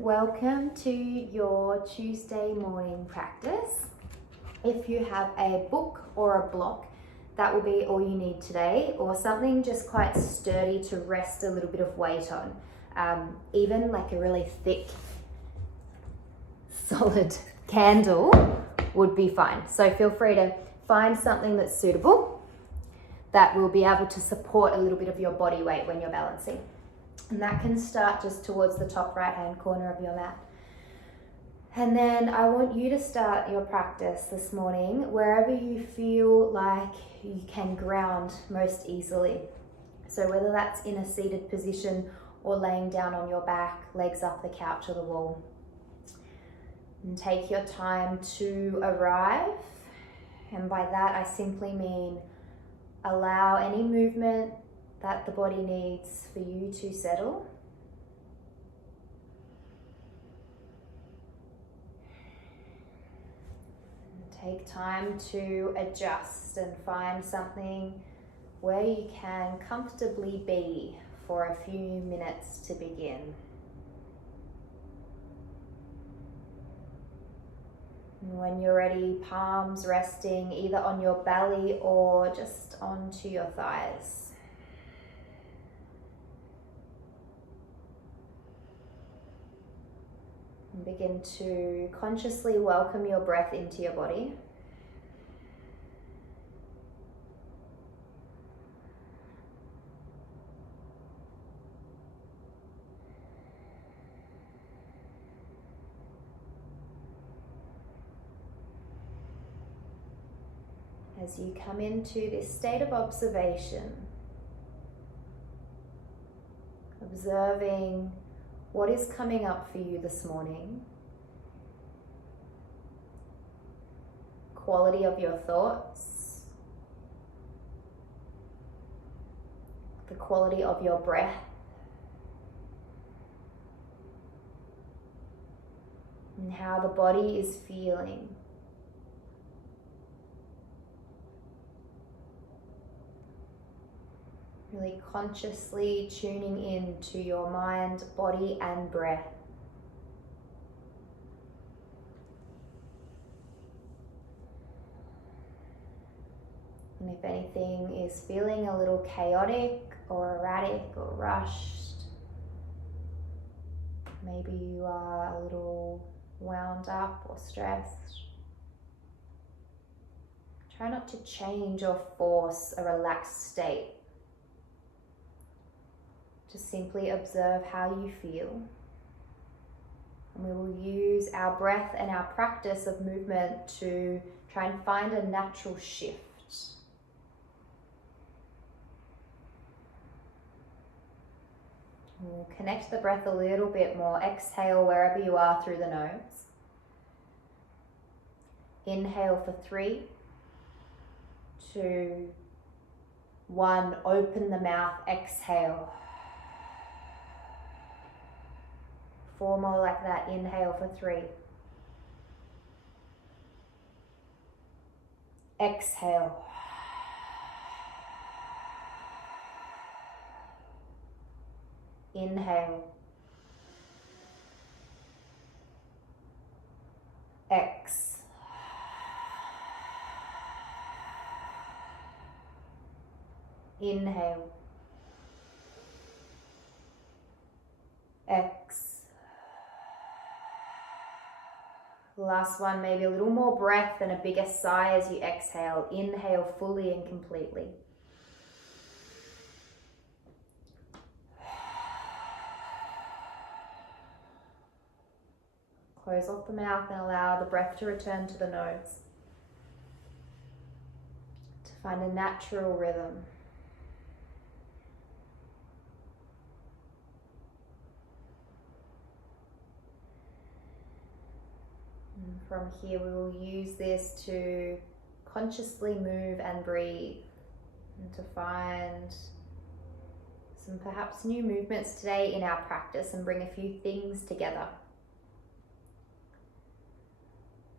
Welcome to your Tuesday morning practice. If you have a book or a block, that will be all you need today, or something just quite sturdy to rest a little bit of weight on. Even like a really thick, solid candle would be fine. So feel free to find something that's suitable that will be able to support a little bit of your body weight when you're balancing. And that can start just towards the top right hand corner of your mat. And then I want you to start your practice this morning wherever you feel like you can ground most easily. So whether that's in a seated position or laying down on your back, legs up the couch or the wall. And take your time to arrive. And by that I simply mean allow any movement that the body needs for you to settle. And take time to adjust and find something where you can comfortably be for a few minutes to begin. And when you're ready, palms resting either on your belly or just onto your thighs. And begin to consciously welcome your breath into your body. As you come into this state of observation, observing what is coming up for you this morning, quality of your thoughts, the quality of your breath, and how the body is feeling. Really consciously tuning in to your mind, body, and breath. And if anything is feeling a little chaotic or erratic or rushed, maybe you are a little wound up or stressed, try not to change or force a relaxed state. Just simply observe how you feel. And we will use our breath and our practice of movement to try and find a natural shift. We'll connect the breath a little bit more. Exhale wherever you are through the nose. Inhale for 3, 2, 1. Open the mouth, exhale. 4 more like that. Inhale for 3. Exhale. Inhale. X. Inhale. X. Last one, maybe a little more breath and a bigger sigh as you exhale. Inhale fully and completely. Close off the mouth and allow the breath to return to the nose. To find a natural rhythm. And from here we will use this to consciously move and breathe, and to find some perhaps new movements today in our practice and bring a few things together.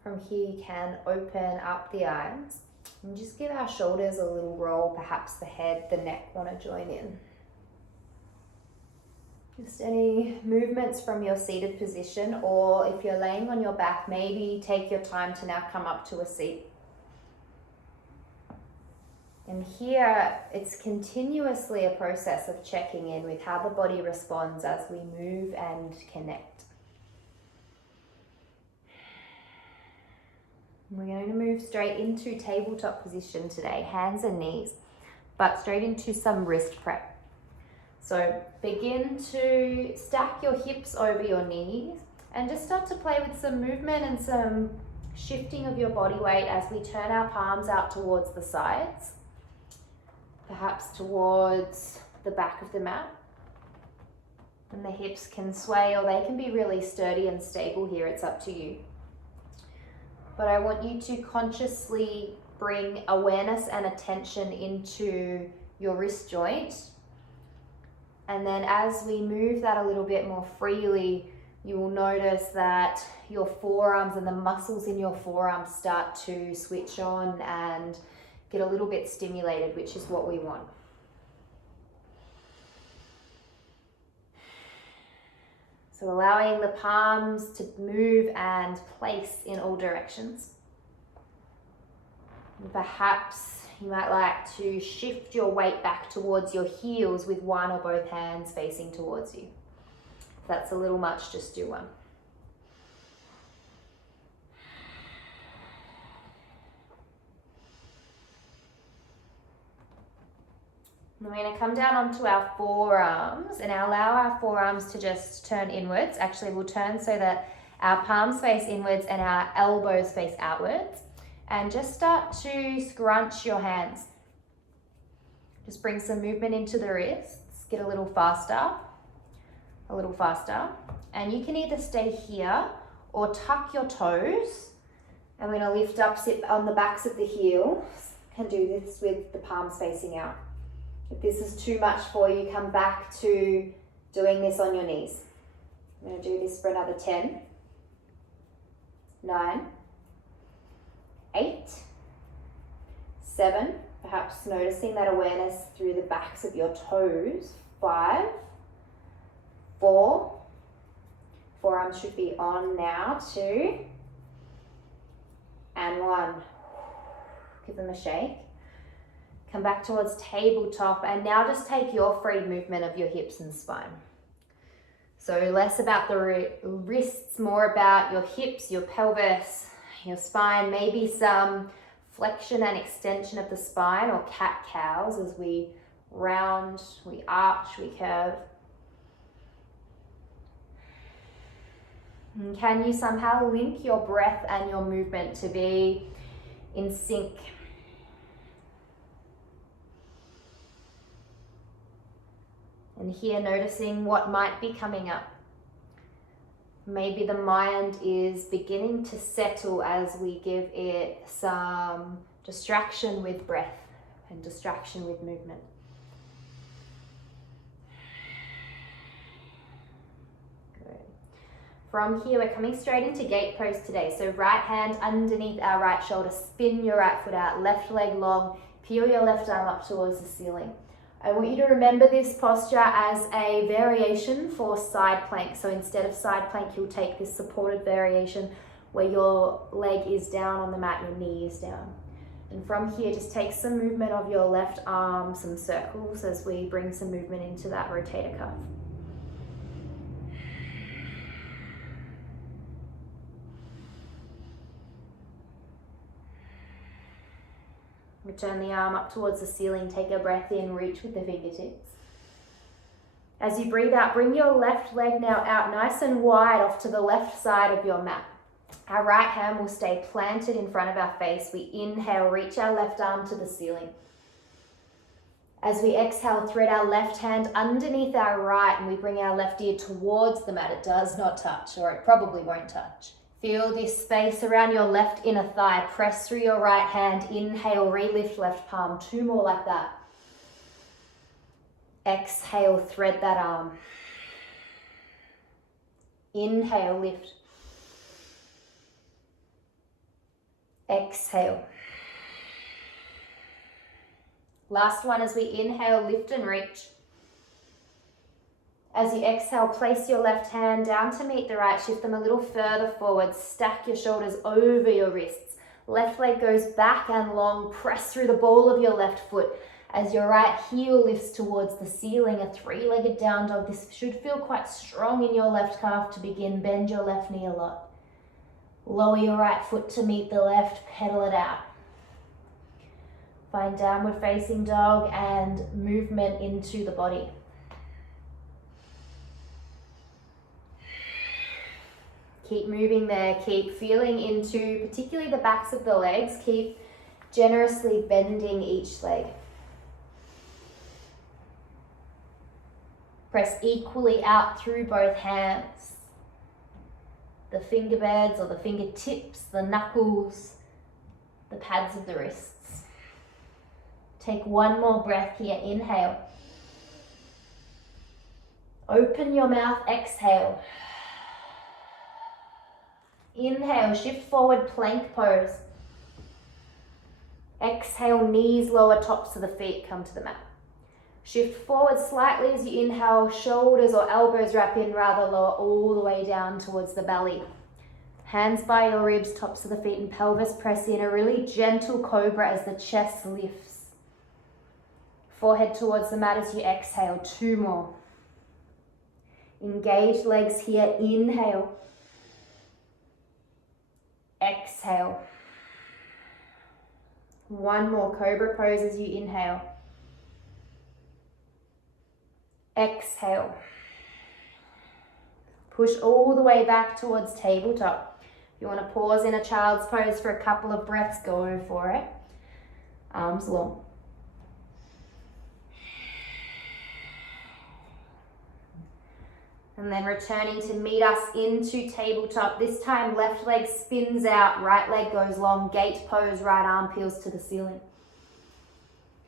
From here you can open up the eyes and just give our shoulders a little roll, perhaps the head, the neck want to join in. Just any movements from your seated position, or if you're laying on your back, maybe take your time to now come up to a seat. And here, it's continuously a process of checking in with how the body responds as we move and connect. We're going to move straight into tabletop position today, hands and knees, but straight into some wrist prep. So begin to stack your hips over your knees and just start to play with some movement and some shifting of your body weight as we turn our palms out towards the sides, perhaps towards the back of the mat. And the hips can sway, or they can be really sturdy and stable here, it's up to you. But I want you to consciously bring awareness and attention into your wrist joint. And then as we move that a little bit more freely, you will notice that your forearms and the muscles in your forearms start to switch on and get a little bit stimulated, which is what we want. So allowing the palms to move and place in all directions. And perhaps you might like to shift your weight back towards your heels with one or both hands facing towards you. If that's a little much, just do one. And we're going to come down onto our forearms and allow our forearms to just turn inwards. Actually, we'll turn so that our palms face inwards and our elbows face outwards. And just start to scrunch your hands. Just bring some movement into the wrists. Get a little faster. A little faster. And you can either stay here or tuck your toes. And we're going to lift up, sit on the backs of the heels. Can do this with the palms facing out. If this is too much for you, come back to doing this on your knees. I'm going to do this for another 10, 9, 8, 7, perhaps noticing that awareness through the backs of your toes. 5, 4, forearms should be on now. 2, and 1. Give them a shake. Come back towards tabletop, and now just take your free movement of your hips and spine. So less about the wrists, more about your hips, your pelvis, your spine, maybe some flexion and extension of the spine, or cat-cows as we round, we arch, we curve. And can you somehow link your breath and your movement to be in sync? And here, noticing what might be coming up. Maybe the mind is beginning to settle as we give it some distraction with breath and distraction with movement. Good. From here, we're coming straight into gate pose today. So right hand underneath our right shoulder, spin your right foot out, left leg long, peel your left arm up towards the ceiling. I want you to remember this posture as a variation for side plank. So instead of side plank, you'll take this supported variation where your leg is down on the mat, your knee is down. And from here, just take some movement of your left arm, some circles as we bring some movement into that rotator cuff. Return the arm up towards the ceiling, take a breath in, reach with the fingertips. As you breathe out, bring your left leg now out nice and wide off to the left side of your mat. Our right hand will stay planted in front of our face. We inhale, reach our left arm to the ceiling. As we exhale, thread our left hand underneath our right and we bring our left ear towards the mat. It does not touch, or it probably won't touch. Feel this space around your left inner thigh. Press through your right hand. Inhale, relift left palm. 2 more like that. Exhale, thread that arm. Inhale, lift. Exhale. Last one as we inhale, lift and reach. As you exhale, place your left hand down to meet the right. Shift them a little further forward. Stack your shoulders over your wrists. Left leg goes back and long. Press through the ball of your left foot as your right heel lifts towards the ceiling. A three-legged down dog. This should feel quite strong in your left calf to begin. Bend your left knee a lot. Lower your right foot to meet the left. Pedal it out. Find downward facing dog and movement into the body. Keep moving there, keep feeling into particularly the backs of the legs, keep generously bending each leg. Press equally out through both hands. The finger beds or the fingertips, the knuckles, the pads of the wrists. Take one more breath here, inhale. Open your mouth, exhale. Inhale, shift forward, plank pose. Exhale, knees lower, tops of the feet come to the mat. Shift forward slightly as you inhale, shoulders or elbows wrap in, rather lower all the way down towards the belly. Hands by your ribs, tops of the feet and pelvis press in, a really gentle cobra as the chest lifts. Forehead towards the mat as you exhale, two more. Engage legs here, inhale. Exhale. One more cobra pose as you inhale. Exhale. Push all the way back towards tabletop. If you want to pause in a child's pose for a couple of breaths, go for it. Arms long. And then returning to meet us into tabletop. This time left leg spins out, right leg goes long, gate pose, right arm peels to the ceiling.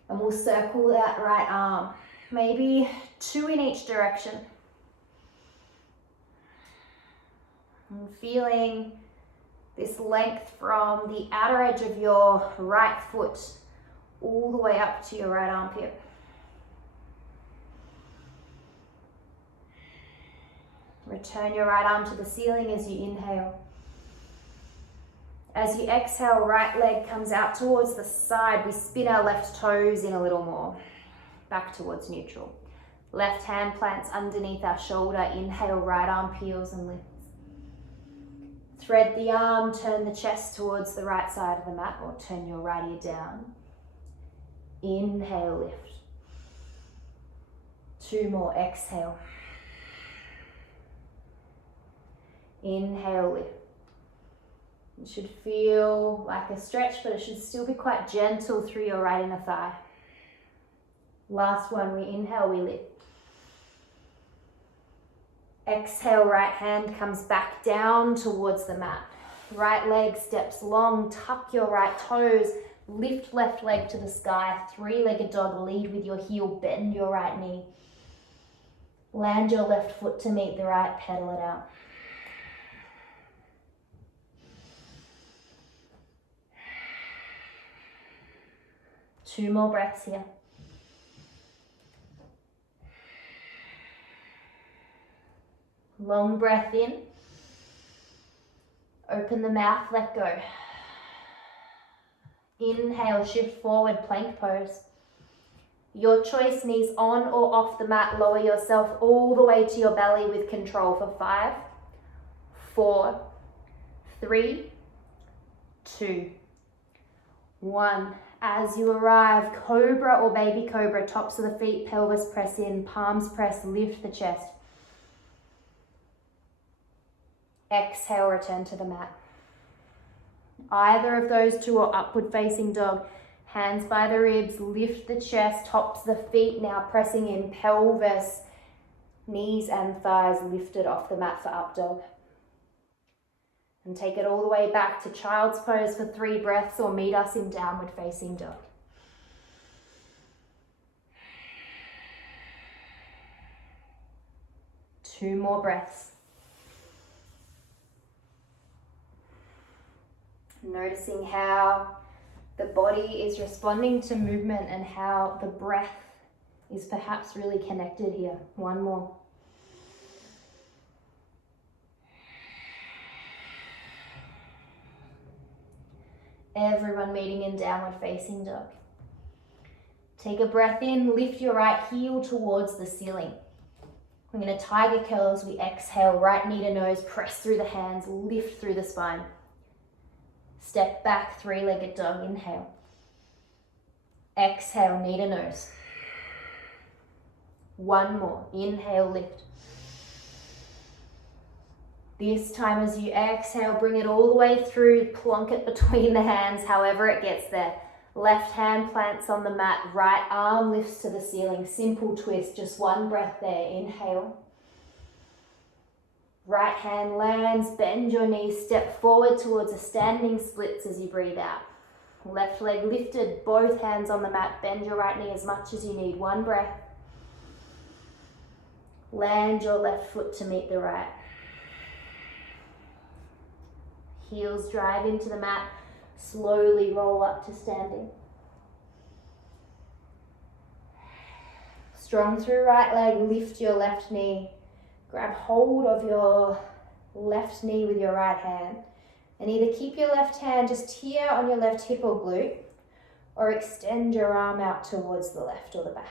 And we'll circle that right arm, maybe two in each direction. And feeling this length from the outer edge of your right foot all the way up to your right armpit. Return your right arm to the ceiling as you inhale. As you exhale, right leg comes out towards the side. We spin our left toes in a little more, back towards neutral. Left hand plants underneath our shoulder. Inhale, right arm peels and lifts. Thread the arm, turn the chest towards the right side of the mat, or turn your right ear down. Inhale, lift. Two more, exhale. Inhale, lift. It should feel like a stretch, but it should still be quite gentle through your right inner thigh. Last one, we inhale, we lift. Exhale, right hand comes back down towards the mat. Right leg steps long, tuck your right toes, lift left leg to the sky. Three-legged dog, lead with your heel, bend your right knee. Land your left foot to meet the right, pedal it out. Two more breaths here. Long breath in. Open the mouth, let go. Inhale, shift forward, plank pose. Your choice, knees on or off the mat. Lower yourself all the way to your belly with control for 5, 4, 3, 2, 1. As you arrive, cobra or baby cobra, tops of the feet, pelvis press in, palms press, lift the chest. Exhale, return to the mat. Either of those two or upward facing dog. Hands by the ribs, lift the chest, tops of the feet now pressing in, pelvis, knees and thighs lifted off the mat for up dog. And take it all the way back to child's pose for 3 breaths, or meet us in downward facing dog. Two more breaths. Noticing how the body is responding to movement and how the breath is perhaps really connected here. One more. Everyone meeting in downward facing dog. Take a breath in, lift your right heel towards the ceiling. We're going to tiger curl as we exhale, right knee to nose, press through the hands, lift through the spine. Step back, three-legged dog, inhale. Exhale, knee to nose. One more, inhale, lift. This time as you exhale, bring it all the way through, plonk it between the hands, however it gets there. Left hand plants on the mat, right arm lifts to the ceiling. Simple twist, just one breath there. Inhale. Right hand lands, bend your knees, step forward towards a standing splits as you breathe out. Left leg lifted, both hands on the mat, bend your right knee as much as you need. One breath. Land your left foot to meet the right. Heels drive into the mat, slowly roll up to standing. Strong through right leg, lift your left knee. Grab hold of your left knee with your right hand and either keep your left hand just here on your left hip or glute or extend your arm out towards the left or the back.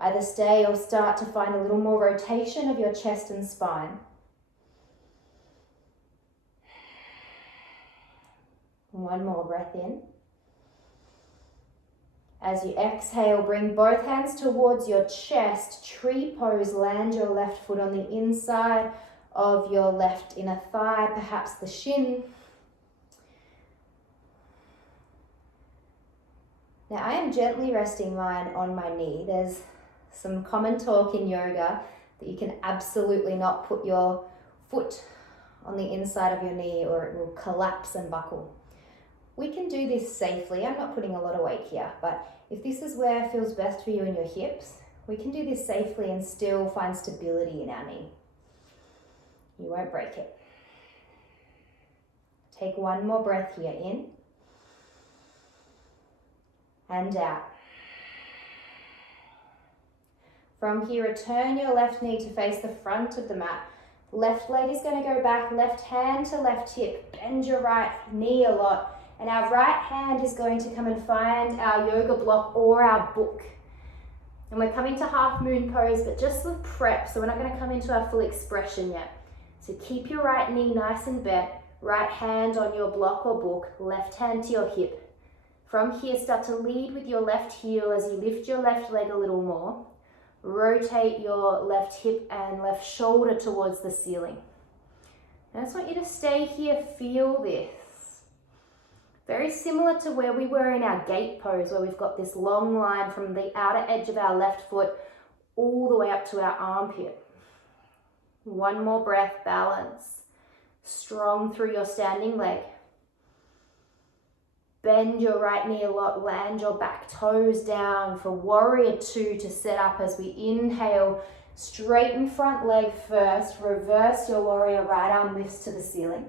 Either stay or start to find a little more rotation of your chest and spine. One more breath in. As you exhale, bring both hands towards your chest. Tree pose, land your left foot on the inside of your left inner thigh, perhaps the shin. Now I am gently resting mine on my knee. There's some common talk in yoga that you can absolutely not put your foot on the inside of your knee or it will collapse and buckle. We can do this safely. I'm not putting a lot of weight here, but if this is where it feels best for you in your hips, we can do this safely and still find stability in our knee. You won't break it. Take one more breath here, in and out. From here, return your left knee to face the front of the mat. Left leg is going to go back, left hand to left hip. Bend your right knee a lot. And our right hand is going to come and find our yoga block or our book. And we're coming to half moon pose, but just the prep, so we're not going to come into our full expression yet. So keep your right knee nice and bent, right hand on your block or book, left hand to your hip. From here, start to lead with your left heel as you lift your left leg a little more. Rotate your left hip and left shoulder towards the ceiling. And I just want you to stay here, feel this. Very similar to where we were in our gate pose, where we've got this long line from the outer edge of our left foot all the way up to our armpit. One more breath, balance. Strong through your standing leg. Bend your right knee a lot, land your back toes down for warrior two to set up as we inhale. Straighten front leg first, reverse your warrior, right arm lifts to the ceiling.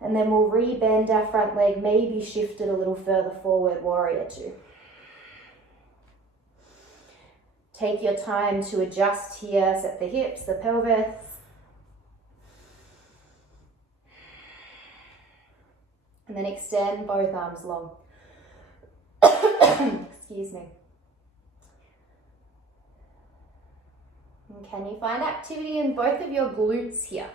And then we'll re-bend our front leg, maybe shift it a little further forward, warrior two. Take your time to adjust here, set the hips, the pelvis. And then extend both arms long. Excuse me. And can you find activity in both of your glutes here?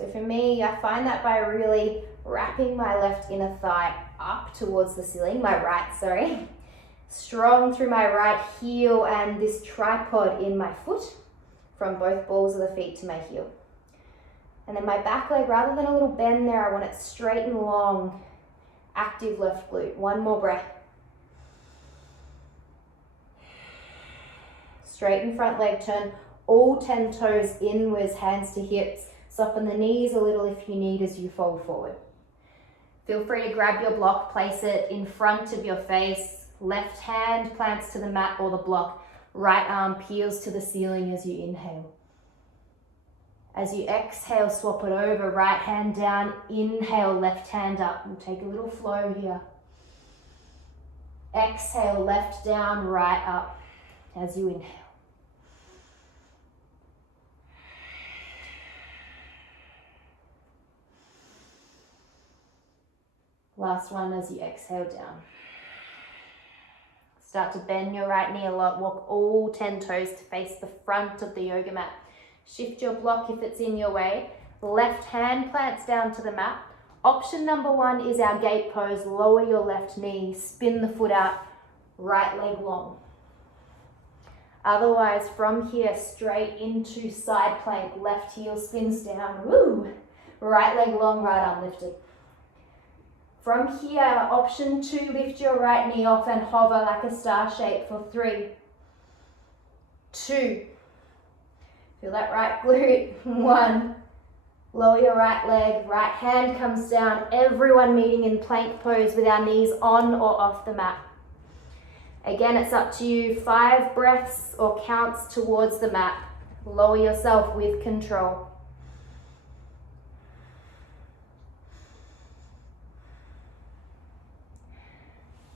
So for me, I find that by really wrapping my left inner thigh up towards the ceiling, my right, sorry. Strong through my right heel and this tripod in my foot from both balls of the feet to my heel. And then my back leg, rather than a little bend there, I want it straight and long, active left glute. One more breath. Straighten front leg, turn all 10 toes inwards, hands to hips. Soften the knees a little if you need as you fold forward. Feel free to grab your block, place it in front of your face. Left hand plants to the mat or the block. Right arm peels to the ceiling as you inhale. As you exhale, swap it over. Right hand down, inhale, left hand up. We'll take a little flow here. Exhale, left down, right up as you inhale. Last one as you exhale down. Start to bend your right knee a lot. Walk all 10 toes to face the front of the yoga mat. Shift your block if it's in your way. Left hand plants down to the mat. Option number 1 is our gate pose. Lower your left knee, spin the foot out, right leg long. Otherwise, from here, straight into side plank. Left heel spins down. Woo! Right leg long, right arm lifted. From here, option 2, lift your right knee off and hover like a star shape for 3, 2, feel that right glute, 1, lower your right leg, right hand comes down, everyone meeting in plank pose with our knees on or off the mat. Again, it's up to you, 5 breaths or counts towards the mat. Lower yourself with control.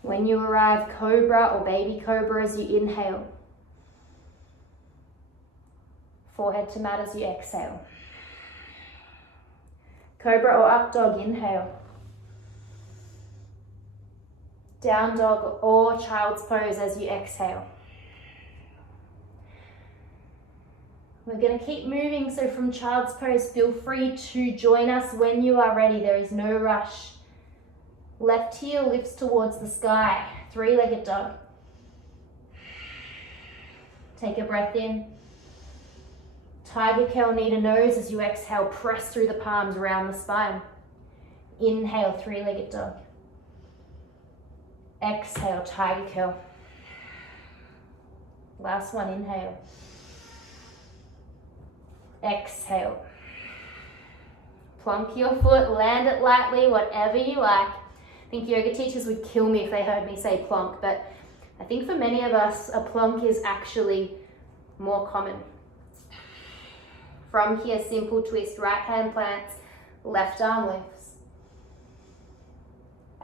When you arrive, cobra or baby cobra as you inhale. Forehead to mat as you exhale. Cobra or up dog, inhale. Down dog or child's pose as you exhale. We're going to keep moving, so from child's pose, feel free to join us when you are ready. There is no rush. Left heel lifts towards the sky, 3-legged dog. Take a breath in. Tiger curl, knee to nose as you exhale, press through the palms around the spine. Inhale, 3-legged dog. Exhale, tiger curl. Last one, inhale. Exhale. Plonk your foot, land it lightly, whatever you like. I think yoga teachers would kill me if they heard me say plonk, but I think for many of us, a plonk is actually more common. From here, simple twist, right hand plants, left arm lifts.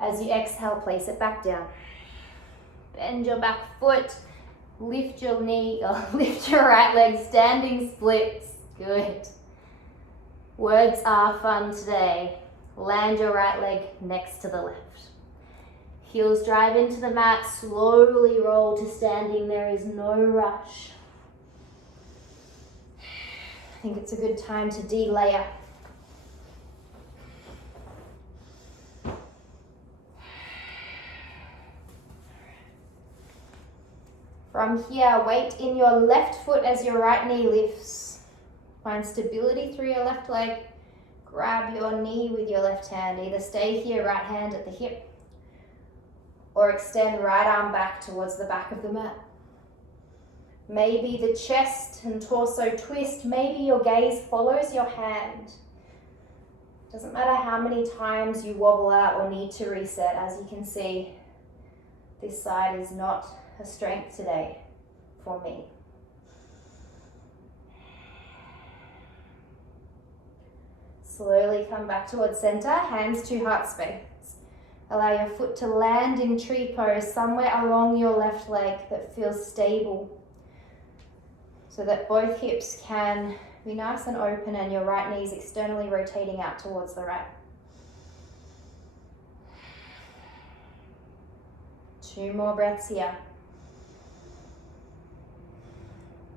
As you exhale, place it back down. Bend your back foot, lift your knee, or lift your right leg, standing splits. Good. Words are fun today. Land your right leg next to the left. Heels drive into the mat, slowly roll to standing. There is no rush. I think it's a good time to de-layer. From here, weight in your left foot as your right knee lifts. Find stability through your left leg. Grab your knee with your left hand. Either stay here, right hand at the hip, or extend right arm back towards the back of the mat. Maybe the chest and torso twist. Maybe your gaze follows your hand. Doesn't matter how many times you wobble out or need to reset. As you can see, this side is not a strength today for me. Slowly come back towards center, hands to heart space. Allow your foot to land in tree pose somewhere along your left leg that feels stable, so that both hips can be nice and open and your right knee is externally rotating out towards the right. 2 more breaths here.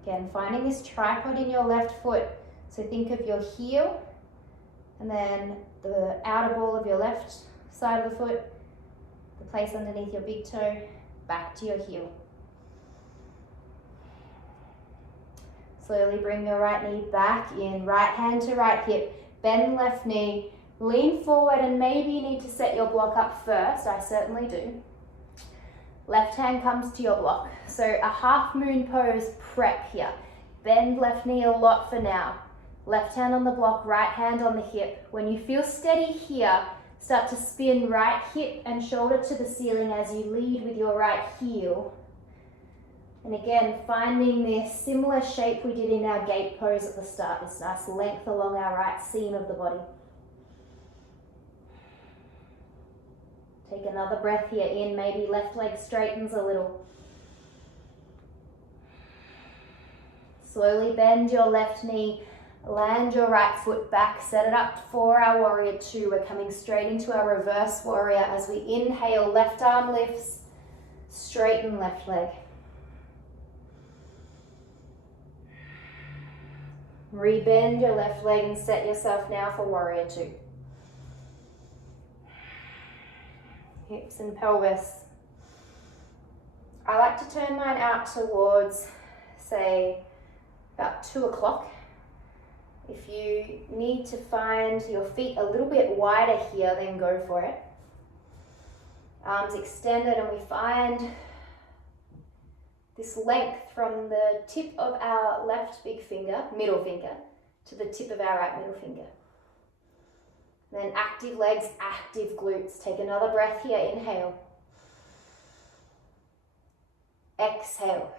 Again, finding this tripod in your left foot. So think of your heel and then the outer ball of your left side of the foot, the place underneath your big toe, back to your heel. Slowly bring your right knee back in, right hand to right hip, bend left knee, lean forward, and maybe you need to set your block up first. I certainly do. Left hand comes to your block. So a half moon pose prep here. Bend left knee a lot for now. Left hand on the block, right hand on the hip. When you feel steady here, start to spin right hip and shoulder to the ceiling as you lead with your right heel. And again, finding this similar shape we did in our gate pose at the start, this nice length along our right seam of the body. Take another breath here in, maybe left leg straightens a little. Slowly bend your left knee Land your right foot back, set it up for our warrior two. We're coming straight into our reverse warrior as we inhale, left arm lifts, straighten left leg. Rebend your left leg and set yourself now for warrior two. Hips and pelvis. I like to turn mine out towards, say, about 2 o'clock. If you need to find your feet a little bit wider here, then go for it. Arms extended, and we find this length from the tip of our left big finger, middle finger, to the tip of our right middle finger. Then active legs, active glutes. Take another breath here, inhale. Exhale.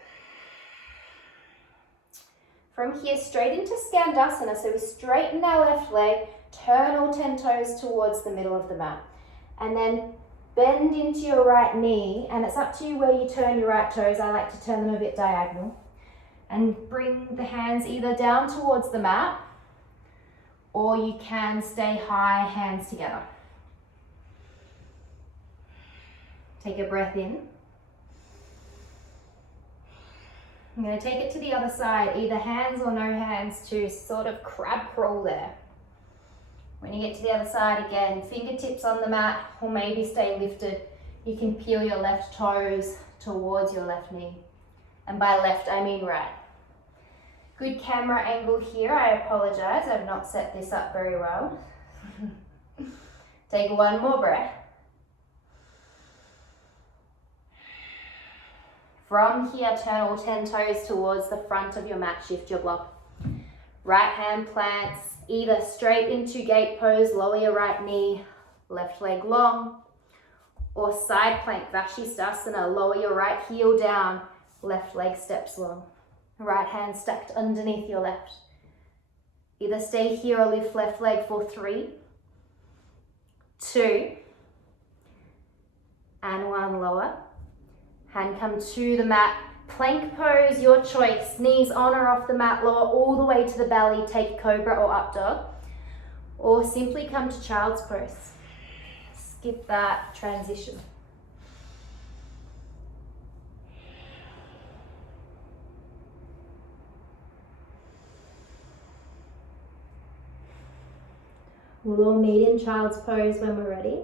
From here, straight into Skandasana. So we straighten our left leg, turn all 10 toes towards the middle of the mat. And then bend into your right knee, and it's up to you where you turn your right toes. I like to turn them a bit diagonal. And bring the hands either down towards the mat, or you can stay high, hands together. Take a breath in. I'm going to take it to the other side, either hands or no hands, to sort of crab crawl there. When you get to the other side again, fingertips on the mat, or maybe stay lifted. You can peel your left toes towards your left knee. And by left, I mean right. Good camera angle here. I apologize, I've not set this up very well. Take one more breath. From here, turn all 10 toes towards the front of your mat, shift your block. Right hand plants, either straight into gate pose, lower your right knee, left leg long, or side plank, Vashisthasana, lower your right heel down, left leg steps long. Right hand stacked underneath your left. Either stay here or lift left leg for 3, 2, and 1, lower. Hand come to the mat, plank pose, your choice. Knees on or off the mat, lower all the way to the belly, take cobra or up dog. Or simply come to child's pose. Skip that transition. We'll all meet in child's pose when we're ready.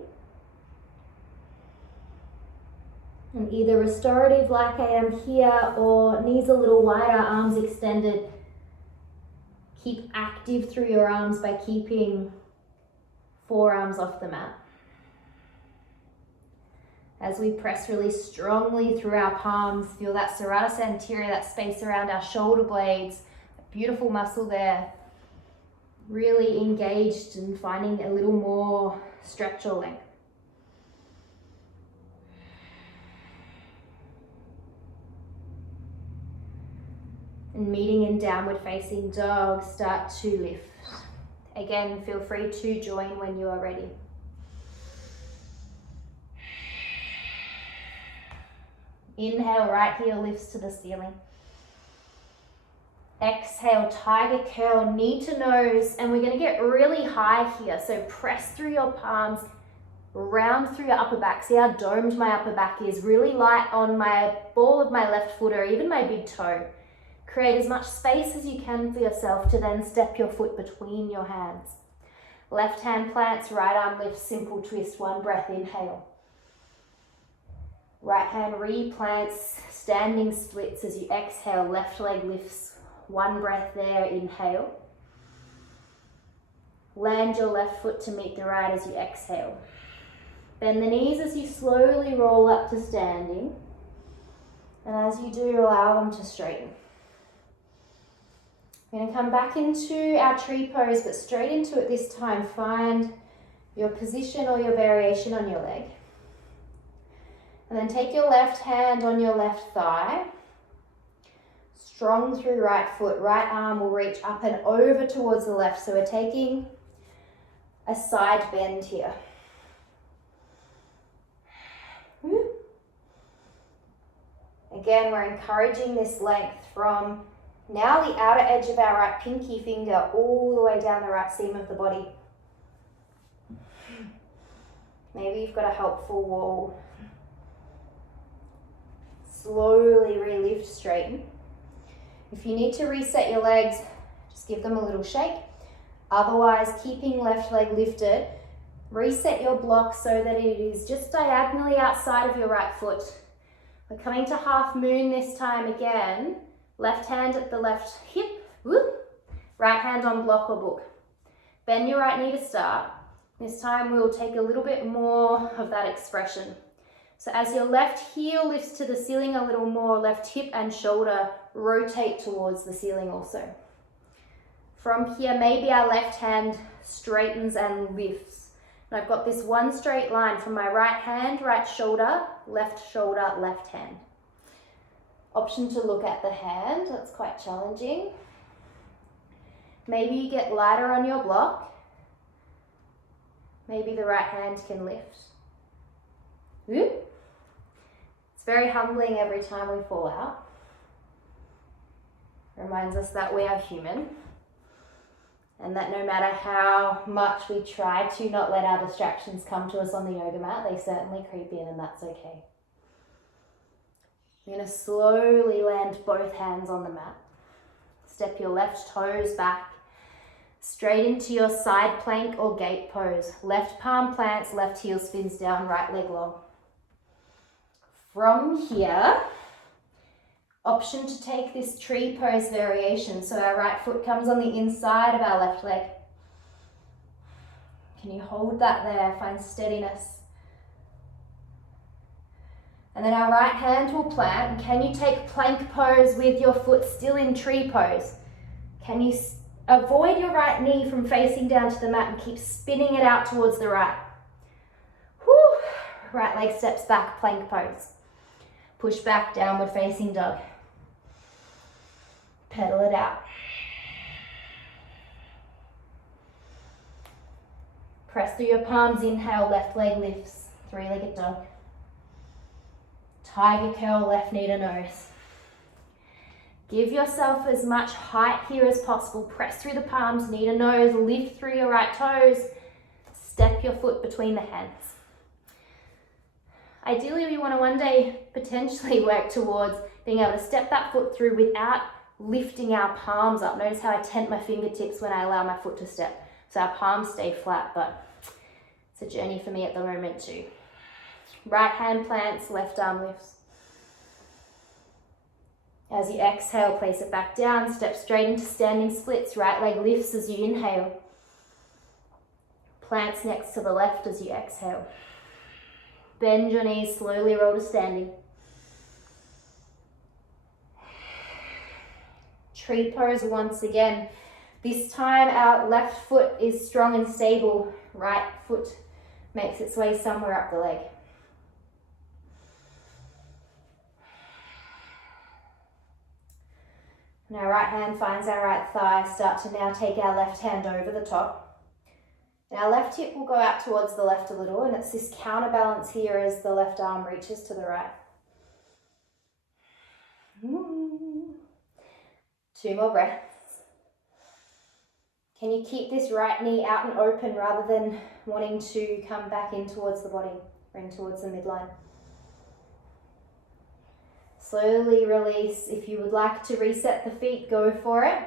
And either restorative like I am here, or knees a little wider, arms extended. Keep active through your arms by keeping forearms off the mat. As we press really strongly through our palms, feel that serratus anterior, that space around our shoulder blades, a beautiful muscle there. Really engaged and finding a little more stretch or length. And meeting in downward facing dog, start to lift. Again, feel free to join when you are ready. Inhale, right heel lifts to the ceiling. Exhale, tiger curl, knee to nose, and we're going to get really high here. So press through your palms, round through your upper back. See how domed my upper back is, really light on my ball of my left foot or even my big toe. Create as much space as you can for yourself to then step your foot between your hands. Left hand plants, right arm lifts, simple twist, 1 breath, inhale. Right hand replants, standing splits as you exhale, left leg lifts, 1 breath there, inhale. Land your left foot to meet the right as you exhale. Bend the knees as you slowly roll up to standing. And as you do, allow them to straighten. We're going to come back into our tree pose, but straight into it this time. Find your position or your variation on your leg. And then take your left hand on your left thigh. Strong through right foot, right arm will reach up and over towards the left. So we're taking a side bend here. Again, we're encouraging this length from Now the outer edge of our right pinky finger all the way down the right seam of the body. Maybe you've got a helpful wall. Slowly relift, straighten. If you need to reset your legs, just give them a little shake. Otherwise, keeping left leg lifted, reset your block so that it is just diagonally outside of your right foot. We're coming to half moon this time again. Left hand at the left hip, right hand on block or book. Bend your right knee to start. This time we'll take a little bit more of that expression. So as your left heel lifts to the ceiling a little more, left hip and shoulder rotate towards the ceiling also. From here, maybe our left hand straightens and lifts. And I've got this one straight line from my right hand, right shoulder, left hand. Option to look at the hand, that's quite challenging. Maybe you get lighter on your block. Maybe the right hand can lift. It's very humbling every time we fall out. Reminds us that we are human and that no matter how much we try to not let our distractions come to us on the yoga mat, they certainly creep in, and that's okay. You're going to slowly land both hands on the mat. Step your left toes back, straight into your side plank or gate pose. Left palm plants, left heel spins down, right leg long. From here, option to take this tree pose variation. So our right foot comes on the inside of our left leg. Can you hold that there? Find steadiness. And then our right hand will plant. And can you take plank pose with your foot still in tree pose? Can you avoid your right knee from facing down to the mat and keep spinning it out towards the right? Whew. Right leg steps back, plank pose. Push back, downward facing dog. Pedal it out. Press through your palms, inhale, left leg lifts, three-legged dog. Tiger curl, left knee to nose. Give yourself as much height here as possible. Press through the palms, knee to nose, lift through your right toes. Step your foot between the hands. Ideally, we want to one day potentially work towards being able to step that foot through without lifting our palms up. Notice how I tent my fingertips when I allow my foot to step. So our palms stay flat, but it's a journey for me at the moment too. Right hand plants, left arm lifts. As you exhale, place it back down, step straight into standing splits. Right leg lifts as you inhale. Plants next to the left as you exhale. Bend your knees, slowly roll to standing. Tree pose once again. This time our left foot is strong and stable. Right foot makes its way somewhere up the leg. And our right hand finds our right thigh. Start to now take our left hand over the top. And our left hip will go out towards the left a little, and it's this counterbalance here as the left arm reaches to the right. 2 more breaths. Can you keep this right knee out and open rather than wanting to come back in towards the body, or in towards the midline? Slowly release. If you would like to reset the feet, go for it.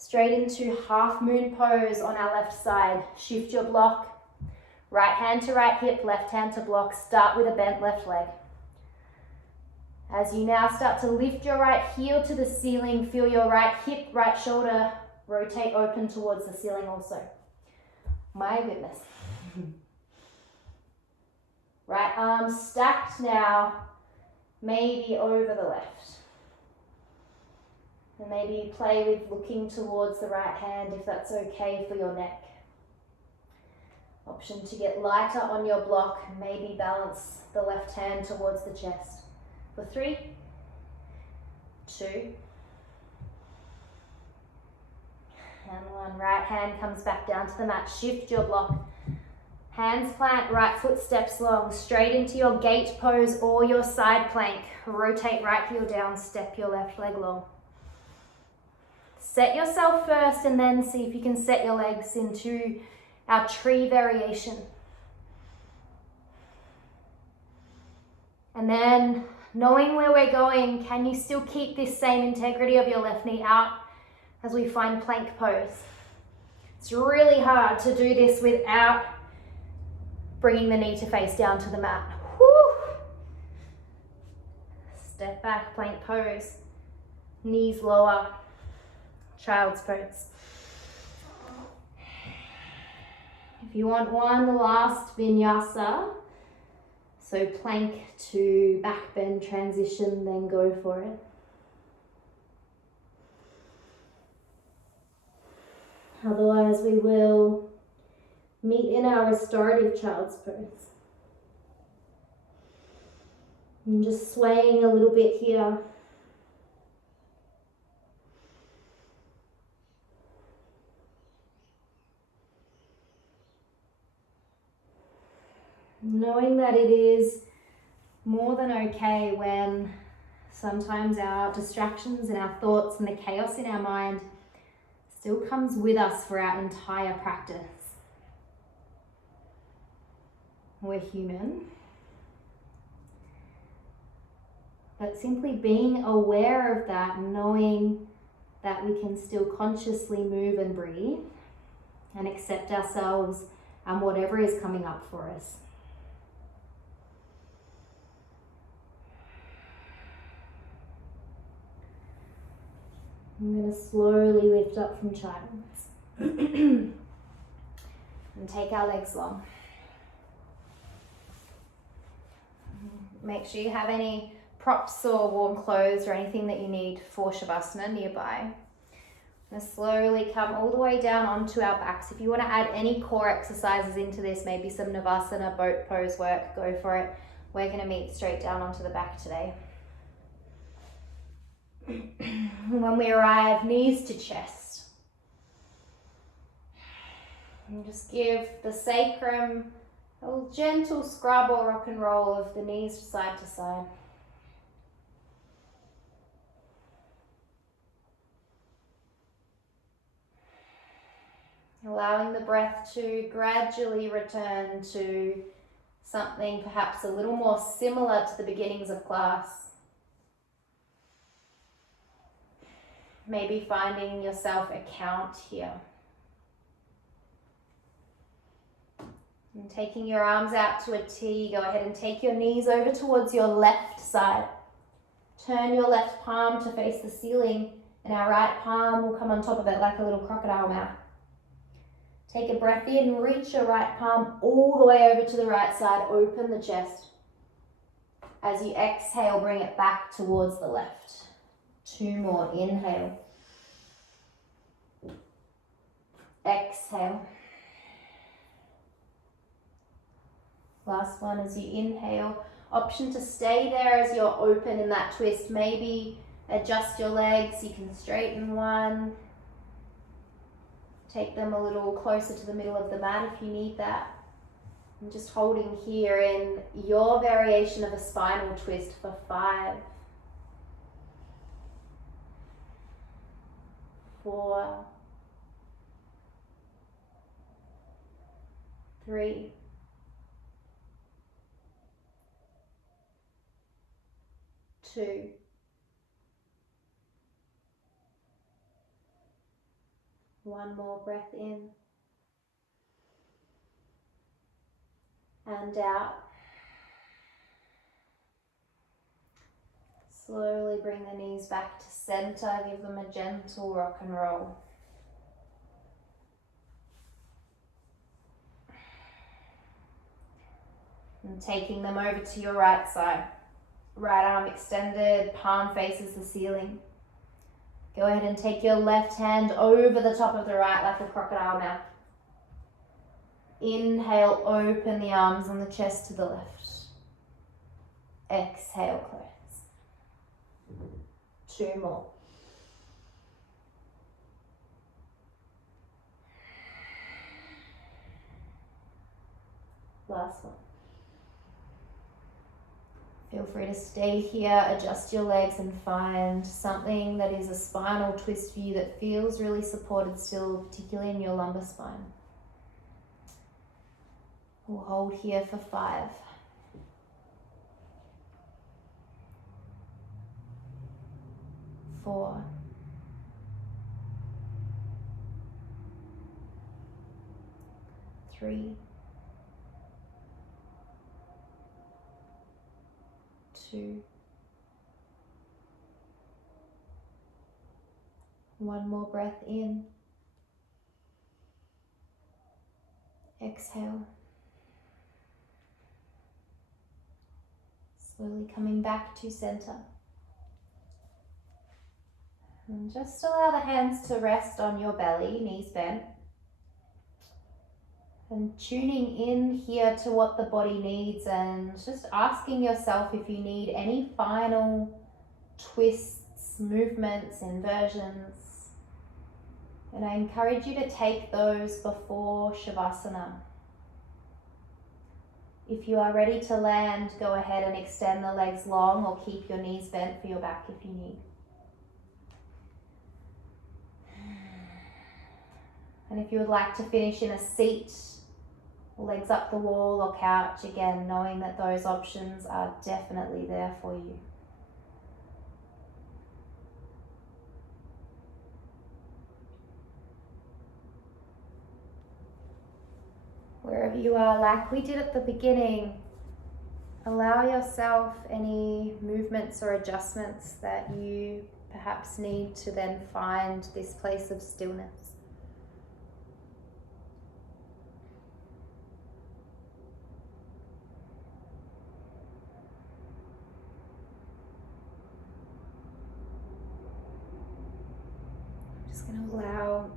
Straight into half moon pose on our left side. Shift your block. Right hand to right hip, left hand to block. Start with a bent left leg. As you now start to lift your right heel to the ceiling, feel your right hip, right shoulder rotate open towards the ceiling also. My goodness. Right arm stacked now, maybe over the left. And maybe you play with looking towards the right hand if that's okay for your neck. Option to get lighter on your block, maybe balance the left hand towards the chest. For 3, 2, and 1. Right hand comes back down to the mat. Shift your block. Hands plant, right foot steps long, straight into your gate pose or your side plank. Rotate right heel down, step your left leg long. Set yourself first and then see if you can set your legs into our tree variation. And then, knowing where we're going, can you still keep this same integrity of your left knee out as we find plank pose? It's really hard to do this without bringing the knee to face down to the mat. Whew. Step back, plank pose. Knees lower, child's pose. If you want one last vinyasa, so plank to back bend transition, then go for it. Otherwise, we will meet in our restorative child's pose. And just swaying a little bit here. Knowing that it is more than okay when sometimes our distractions and our thoughts and the chaos in our mind still comes with us for our entire practice. We're human. But simply being aware of that, knowing that we can still consciously move and breathe and accept ourselves and whatever is coming up for us. I'm going to slowly lift up from child's and take our legs long. Make sure you have any props or warm clothes or anything that you need for Shavasana nearby. I'm going to slowly come all the way down onto our backs. If you want to add any core exercises into this, maybe some Navasana boat pose work, go for it. We're going to meet straight down onto the back today. When we arrive, knees to chest. And just give the sacrum a little gentle scrub or rock and roll of the knees side to side. Allowing the breath to gradually return to something perhaps a little more similar to the beginnings of class. Maybe finding yourself a count here. And taking your arms out to a T, go ahead and take your knees over towards your left side. Turn your left palm to face the ceiling, and our right palm will come on top of it like a little crocodile mouth. Take a breath in, reach your right palm all the way over to the right side, open the chest. As you exhale, bring it back towards the left. 2 more, inhale. Exhale. Last one as you inhale. Option to stay there as you're open in that twist. Maybe adjust your legs, you can straighten one. Take them a little closer to the middle of the mat if you need that. I'm just holding here in your variation of a spinal twist for 5, 4, 3, 2, 1 more breath in and out. Slowly bring the knees back to center, give them a gentle rock and roll. And taking them over to your right side. Right arm extended, palm faces the ceiling. Go ahead and take your left hand over the top of the right like a crocodile mouth. Inhale, open the arms on the chest to the left. Exhale, close. 2 more. Last one. Feel free to stay here, adjust your legs and find something that is a spinal twist for you that feels really supported still, particularly in your lumbar spine. We'll hold here for 5. 4. 3. 2. 1 more breath in. Exhale. Slowly coming back to center. And just allow the hands to rest on your belly, knees bent. And tuning in here to what the body needs, and just asking yourself if you need any final twists, movements, inversions. And I encourage you to take those before Shavasana. If you are ready to land, go ahead and extend the legs long or keep your knees bent for your back if you need. And if you would like to finish in a seat, legs up the wall or couch, again, knowing that those options are definitely there for you. Wherever you are, like we did at the beginning, allow yourself any movements or adjustments that you perhaps need to then find this place of stillness. Just going to allow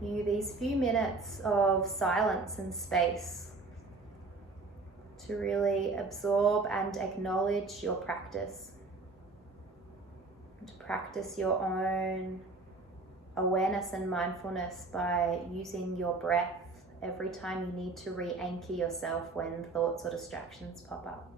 you these few minutes of silence and space to really absorb and acknowledge your practice, and to practice your own awareness and mindfulness by using your breath every time you need to re-anchor yourself when thoughts or distractions pop up.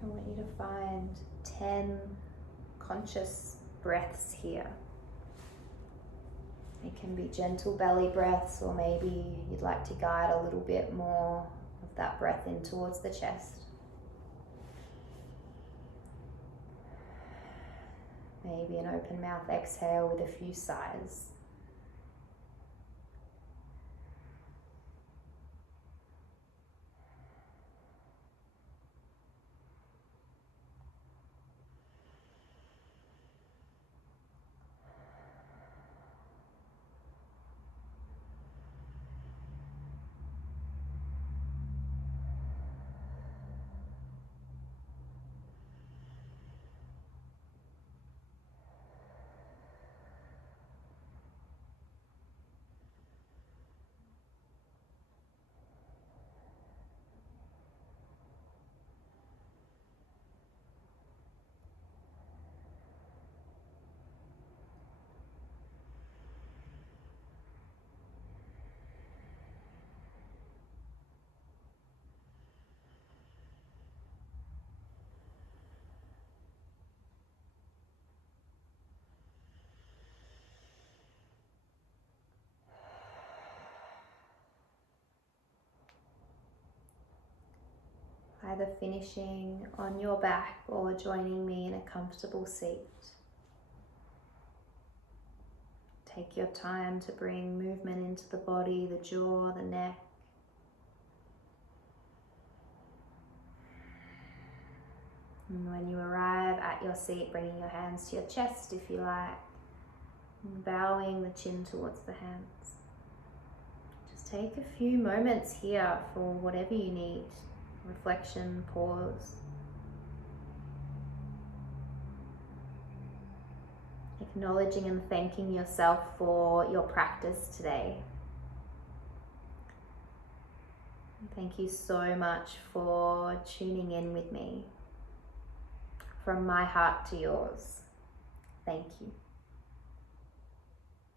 I want you to find 10 conscious breaths here. It can be gentle belly breaths, or maybe you'd like to guide a little bit more of that breath in towards the chest. Maybe an open mouth exhale with a few sighs. Either finishing on your back or joining me in a comfortable seat. Take your time to bring movement into the body, the jaw, the neck. And when you arrive at your seat, bringing your hands to your chest if you like, and bowing the chin towards the hands. Just take a few moments here for whatever you need. Reflection, pause. Acknowledging and thanking yourself for your practice today. Thank you so much for tuning in with me. From my heart to yours, thank you.